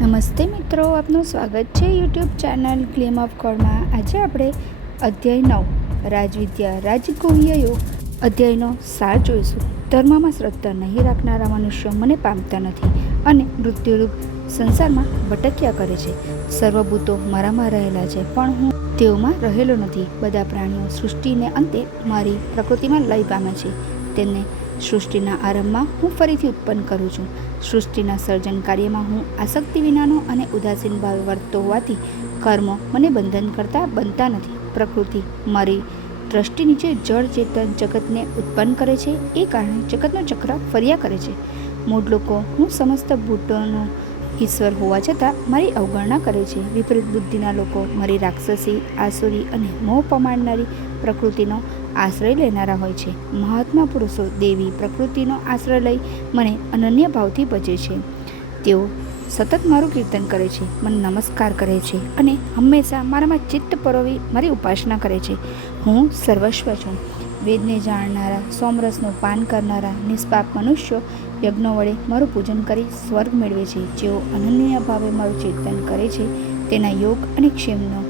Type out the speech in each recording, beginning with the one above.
નમસ્તે મિત્રો, આપનું સ્વાગત છે યુટ્યુબ ચેનલ ગ્લેમ ઓફ ગોડમાં. આજે આપણે અધ્યાય 9 રાજવિદ્યા રાજગુહ્ય યોગ અધ્યાયનો સાર જોઈશું. ધર્મમાં શ્રદ્ધા નહીં રાખનારા મનુષ્યો મને પામતા નથી અને મૃત્યુરૂપ સંસારમાં ભટક્યા કરે છે. સર્વભૂતો મારામાં રહેલા છે, પણ હું તેઓમાં રહેલો નથી. બધા પ્રાણીઓ સૃષ્ટિને અંતે મારી પ્રકૃતિમાં લય પામે છે. તેમને સૃષ્ટિના આરંભમાં હું ફરીથી ઉત્પન્ન કરું છું. સૃષ્ટિના સર્જન કાર્યમાં હું આસક્તિ વિનાનો અને ઉદાસીન ભાવે વર્તતો હોવાથી કર્મો મને બંધન કરતા બનતા નથી. પ્રકૃતિ મારી દ્રષ્ટિ નીચે જળ ચેતન જગતને ઉત્પન્ન કરે છે. એ કારણે જગતનું ચક્ર ફર્યા કરે છે. મૂળ લોકો હું સમસ્ત ભૂતોનો ઈશ્વર હોવા છતાં મારી અવગણના કરે છે. વિપરીત બુદ્ધિના લોકો મારી રાક્ષસી, આસુરી અને મોહ પમાડનારી પ્રકૃતિનો આશ્રય લેનારા હોય છે. મહાત્મા પુરુષો દેવી પ્રકૃતિનો આશ્રય લઈ મને અનન્ય ભાવથી ભજે છે. તેઓ સતત મારું કીર્તન કરે છે, મને નમસ્કાર કરે છે અને હંમેશા મારામાં ચિત્ત પરોવી મારી ઉપાસના કરે છે. હું સર્વસ્વ છું. વેદને જાણનારા, સોમરસનું પાન કરનારા નિષ્પાપ મનુષ્યો યજ્ઞો વડે મારું પૂજન કરી સ્વર્ગ મેળવે છે. જેઓ અનન્ય ભાવે મારું ચિંતન કરે છે તેના યોગ અને ક્ષેમનો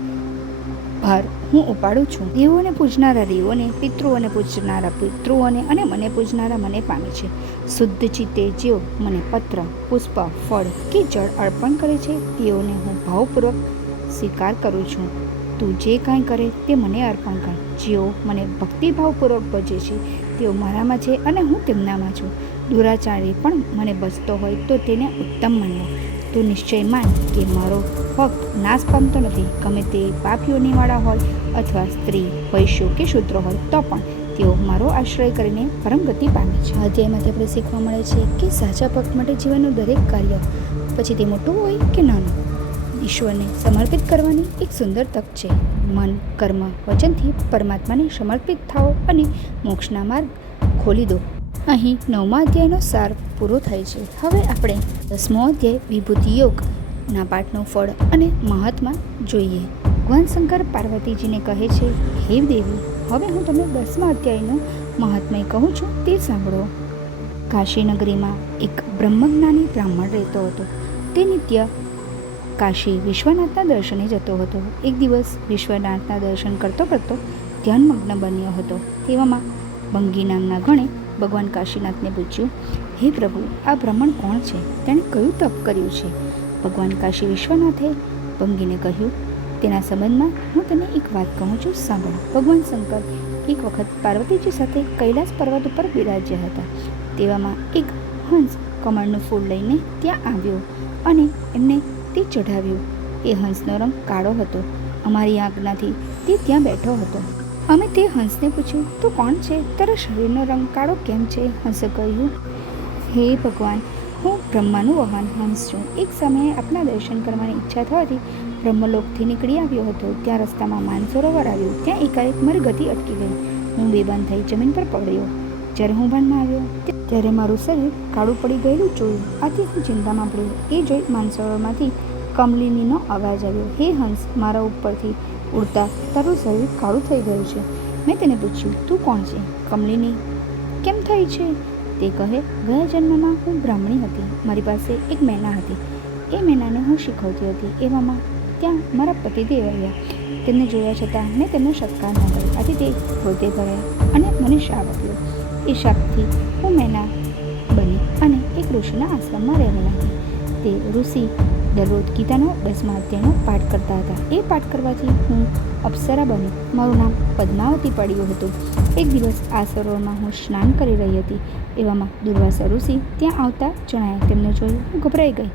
ભાર હું ઉપાડું છું. દેવોને પૂજનારા દેવોને, પિતૃઓને પૂજનારા પિતૃઓને અને મને પૂજનારા મને પામે છે. શુદ્ધ ચિત્તે જેઓ મને પત્ર, પુષ્પ, ફળ કે જળ અર્પણ કરે છે તેઓને હું ભાવપૂર્વક સ્વીકાર કરું છું. તું જે કાંઈ કરે તે મને અર્પણ કર. જેઓ મને ભક્તિભાવપૂર્વક ભજે છે તેઓ મારામાં છે અને હું તેમનામાં છું. દુરાચારી પણ મને બચતો હોય તો તેને ઉત્તમ માનવો. તું નિશ્ચય માન કે મારો ભક્ત નાશ પામતો નથી. ગમે તે પાપીઓનીવાળા હોય અથવા સ્ત્રી, વૈશ્યો કે શૂદ્ર હોય તો પણ તેઓ મારો આશ્રય કરીને પરમગતિ પામે છે. આ અધ્યાયમાંથી આપણે શીખવા મળે છે કે સાચા ભક્ત માટે જીવનનું દરેક કાર્ય, પછી તે મોટું હોય કે નાનું, ઈશ્વરને સમર્પિત કરવાની એક સુંદર તક છે. મન, કર્મ, વચનથી પરમાત્માને સમર્પિત થાઓ અને મોક્ષના માર્ગ ખોલી દો. અહીં 9મા અધ્યાયનો સાર પૂરો થાય છે. હવે આપણે 10મો અધ્યાય વિભૂતિ યોગના પાઠનું ફળ અને મહાત્મા જોઈએ. ભગવાન શંકર પાર્વતીજીને કહે છે, હે દેવી, હવે હું તમને 10મા અધ્યાયનું મહાત્મય કહું છું તે સાંભળો. કાશી નગરીમાં એક બ્રહ્મજ્ઞાની બ્રાહ્મણ રહેતો હતો. તે નિત્ય કાશી વિશ્વનાથના દર્શને જતો હતો. એક દિવસ વિશ્વનાથના દર્શન કરતો કરતો ધ્યાનમગ્ન બન્યો હતો. તેવામાં ભંગી નામના ગણે ભગવાન કાશીનાથને પૂછ્યું, હે પ્રભુ, આ બ્રાહ્મણ કોણ છે? તેણે કયું તપ કર્યું છે? ભગવાન કાશી વિશ્વનાથે ભંગીને કહ્યું, તેના સંબંધમાં હું તને એક વાત કહું છું, સાંભળ. ભગવાન શંકર એક વખત પાર્વતીજી સાથે કૈલાસ પર્વત ઉપર બિરાજ્યા હતા. તેવામાં એક હંસ કમળનું ફૂલ લઈને ત્યાં આવ્યો અને એમને તે ચઢાવ્યું. એ હંસનો રંગ કાળો હતો. અમારી આજ્ઞાથી તે ત્યાં બેઠો હતો. અમે તે હંસને પૂછ્યું, તું કોણ છે? તારા શરીરનો રંગ કાળો કેમ છે? હંસે કહ્યું, હે ભગવાન, હું બ્રહ્માનું વાહન હંસ છું. એક સમયે આપના દર્શન કરવાની ઈચ્છા થવાથી બ્રહ્મલોકથી નીકળી આવ્યો હતો. ત્યાં રસ્તામાં માનસરોવર આવ્યું. ત્યાં એકાએક મારી ગતિ અટકી ગઈ. હું બેભાન થઈ જમીન પર પડ્યો. જ્યારે હું ભાનમાં આવ્યો ત્યારે મારું શરીર કાળું પડી ગયેલું જોયું. આથી હું ચિંતામાં પડ્યો. એ જોઈ માનસરોવરમાંથી કમલિનીનો અવાજ આવ્યો, હે હંસ, મારા ઉપરથી ઉડતા તારું શરીર કાળું થઈ ગયું છે. મેં તેને પૂછ્યું, તું કોણ છે? કમલિની કેમ થઈ છે? તે કહે, ગયા જન્મમાં હું બ્રાહ્મણી હતી. મારી પાસે એક મેના હતી. એ મેનાને હું શીખવતી હતી. એવામાં ત્યાં મારા પતિદેવ આવ્યા. તેમને જોયા છતાં મેં તેમનો સત્કાર ન કર્યો. આથી તે ક્રોધે ભરાયા અને મને શાપ આપ્યો. એ શાપથી હું મેના બની અને એક ઋષિના આશ્રમમાં રહેવા લાગી. તે ઋષિ દરરોજ ગીતાનો 10મા અધ્યાયનો પાઠ કરતા હતા. એ પાઠ કરવાથી હું અપ્સરા બની. મારું નામ પદ્માવતી પડ્યું હતું. એક દિવસ આ સરોવરમાં હું સ્નાન કરી રહી હતી. એવામાં દુર્વાસા ઋષિ ત્યાં આવતા જણાયા. તેમને જોઈ હું ગભરાઈ ગઈ.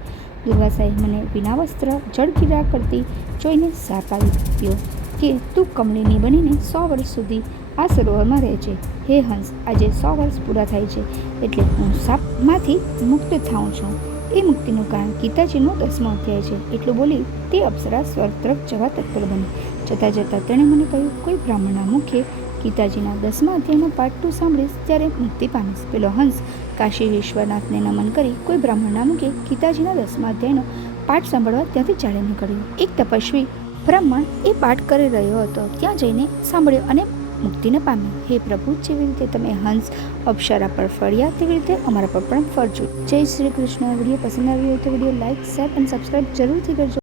દુર્વાસાએ મને વિના વસ્ત્ર જળક્રીડા કરતી જોઈને શાપ આપ્યો કે તું કમલિની બનીને 100 વર્ષ સુધી આ સરોવરમાં રહે છે. હે હંસ, આજે 100 વર્ષ પૂરા થાય છે એટલે હું શાપમાંથી મુક્ત થાઉં છું. એ મુક્તિનું કારણ ગીતાજીનો 10મો અધ્યાય છે. એટલું બોલી તે અપ્સરા સ્વર્ગ તરફ જવા તત્પર બની. જતાં જતાં તેણે મને કહ્યું, કોઈ બ્રાહ્મણના મુખે ગીતાજીના 10મા અધ્યાયનો પાઠ તું સાંભળીશ ત્યારે મુક્તિ પામીશ. પેલો હંસ કાશી વિશ્વનાથને નમન કરી કોઈ બ્રાહ્મણના મુખે ગીતાજીના 10મા અધ્યાયનો પાઠ સાંભળવા ત્યાંથી ચાલી નીકળ્યો. એક તપસ્વી બ્રાહ્મણ એ પાઠ કરી રહ્યો હતો. ત્યાં જઈને સાંભળ્યો અને મુક્તિને પામ્યા. હે પ્રભુ, જેવી રીતે તમે હંસ અપ્સરા પર ફર્યા તેવી રીતે અમારા પર પણ ફરજો. જય શ્રી કૃષ્ણ. વિડીયો પસંદ આવ્યો હોય તો વિડીયો લાઇક, શેર અને સબસ્ક્રાઈબ જરૂરથી કરજો.